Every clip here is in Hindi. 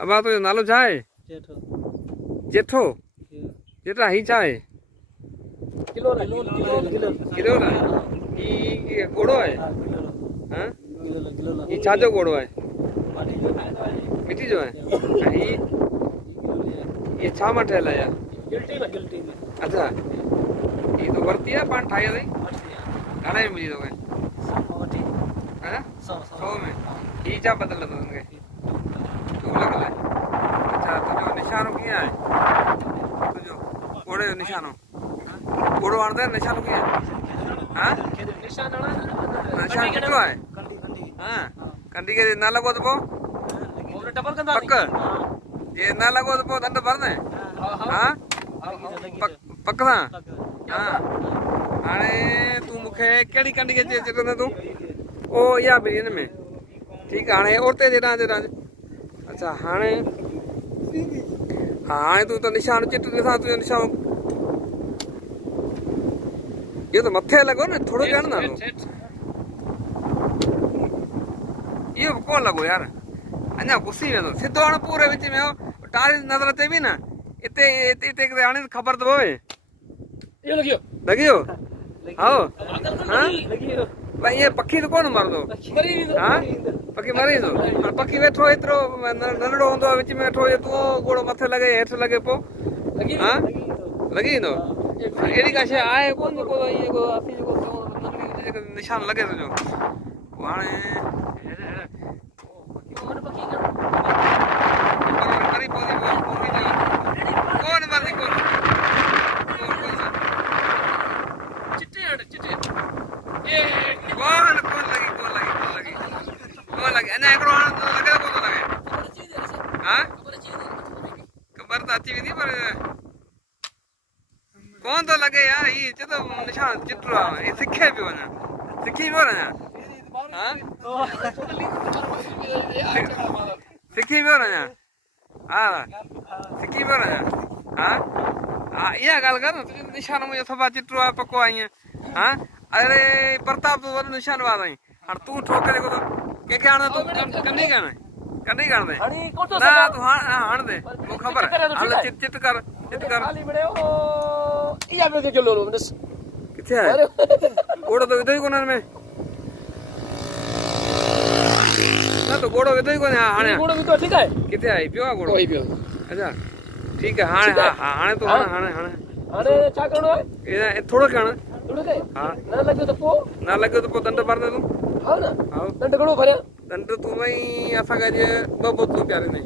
अबा तुंहिंजो नालो छा आहे? जेठो। जेठा ही छा आहे? गिलोरा। ही घोड़ो आहे? हाँ? ही छा जो घोड़ो आहे? मिट्टी जो आहे? ये छा मां ठहियल आहे यार? अच्छा, ये तो वरती आहे पाण ठाही अथई? घणे में मिली तोखे? 100 में। ही छा बदल अथव तोखे? तूं लॻल आहे? अच्छा, तुंहिंजो निशानो कीअं आहे? तुंहिंजो घोड़े जो निशानो? घोड़ो आणंदे निशानो कीअं आहे? हाँ? निशान किथो आहे? हाँ, कंडी खे न लॻो त पोइ पक जे न लॻो त पोइ दंड भरंदे? हाँ, पक सां? हाँ, हाणे तूं मूंखे कहिड़ी कंडी खे चिटंदे तूं? ओ इहा बि हिन में ठीकु आहे। हाणे उते जे डांस अच्छा हाणे हाणे तूं त निशान चिट ॾिसां तुंहिंजो निशान इहो त मथे लॻो न, थोरो ॼण न इहो कोन लॻो यार, अञा घुसी वेंदो सिधो हाणे पूरे विच में हो टारी नज़र अचे बि न हिते हिते हिते हाणे ख़बर त पवे लॻी वियो हा भई इहे पखी त कोन मरंदो हा पखी मरी वेंदो पखी वेठो एतिरो नंढड़ो हूंदो आहे विच में वेठो तूं घोड़ो मथे लॻे हेठि लॻे पोइ हा लॻी वेंदो अहिड़ी का शइ आहे कोन जेको इहो असीं जेको निशान लॻे थो जो हाणे कोन मरदी कोन अञा हिकिड़ो हाणे लॻे कोन थो लॻे हा ख़बर त अची वेंदी पर कोन थो लॻे यार हीअ चए थो निशान चिटो आहे हीअ सिखे पियो अञा सिखी पियो अञा हा सिखी पियो न अञा हा सिखी पियो न अञा हा हा इहा ॻाल्हि कर न तुंहिंजो निशान मुंहिंजो सफ़ा चिटो आहे पको आहे ईअं हा अरे प्रताप तूं वॾो निशान वार आहीं हाणे तूं ठोक जेको कंहिंखे हाणे तूं कंदी कान कंदी कान न तूं हाणे दे मूंखे ख़बर आहे हल चिट कर किथे आहे घोड़ो त विधो ई कोन हिन में न त घोड़ो विधो ई कोन्हे हाणे किथे आहे पियो आहे घोड़ो अच्छा ठीकु आहे हाणे हाणे तूं हाणे छा करिणो आहे थोरो करण हा न लॻियो त पोइ दंड भरंदे तूं हा न दंड घणो भरियां दंड तूं भई असांखे अॼु 2 बोतलूं पियारंदे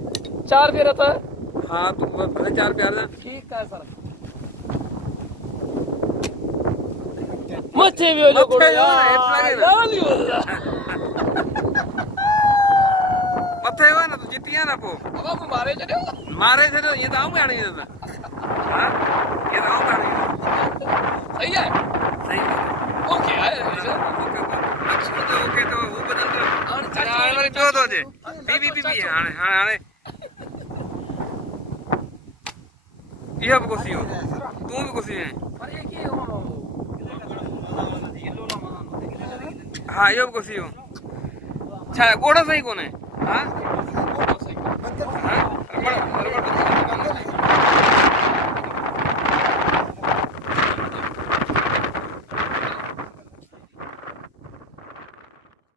4 पेर त हा तूं भले 4 पियारजां ठीकु आहे सर मथे वियो जो घोड़ो मथे वियो न तूं जिती आहे न पोइ मारे छॾियो ईअं त आऊं बि हाणे हा ईअं त आऊं बि हाणे सही आहे सही ओके आहे ओके तो हू बदल हाणे वरी ॿियो थो अचे बी हाणे हाणे इहो बि घुसी वियो तूं बि घुसी वएं हा इहो बि घुसी वियो छा घोड़ो सही कोन्हे हा